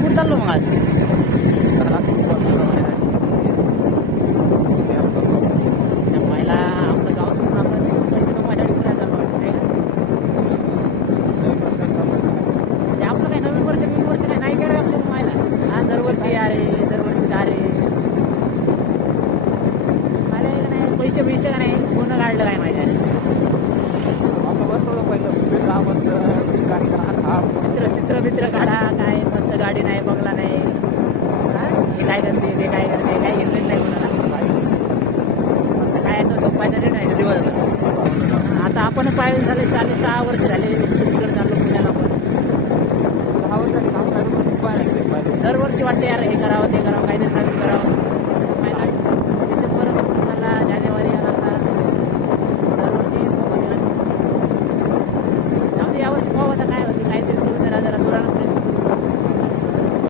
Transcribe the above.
आपण कुठं चाललो मग आज? पहिला आपलं गाव सोडून आपण पैसे कमवायसाठी पुण्यात चाललो वाटतं ते आपलं काही नवीन वर्ष काही नाही केलं आपलं कमायला. हा दरवर्षी अरे दरवर्षी अरे अरे नाही पैसे का नाही कोण काढलं काय माहिती आहे. चित्र काढा काय मस्त गाडी नाही बंगला नाही हे काय करते ते काय करते काय घेतलेच नाही कोणाला फक्त काय झोपायचं नाही दिवस. आता आपण पाहिजे झाले 6 वर्ष झाले तिकडे चाललो पुण्याला पण. 6 वर्षांनी काम चालू करून दरवर्षी वाटते यार हे करावं ते करावं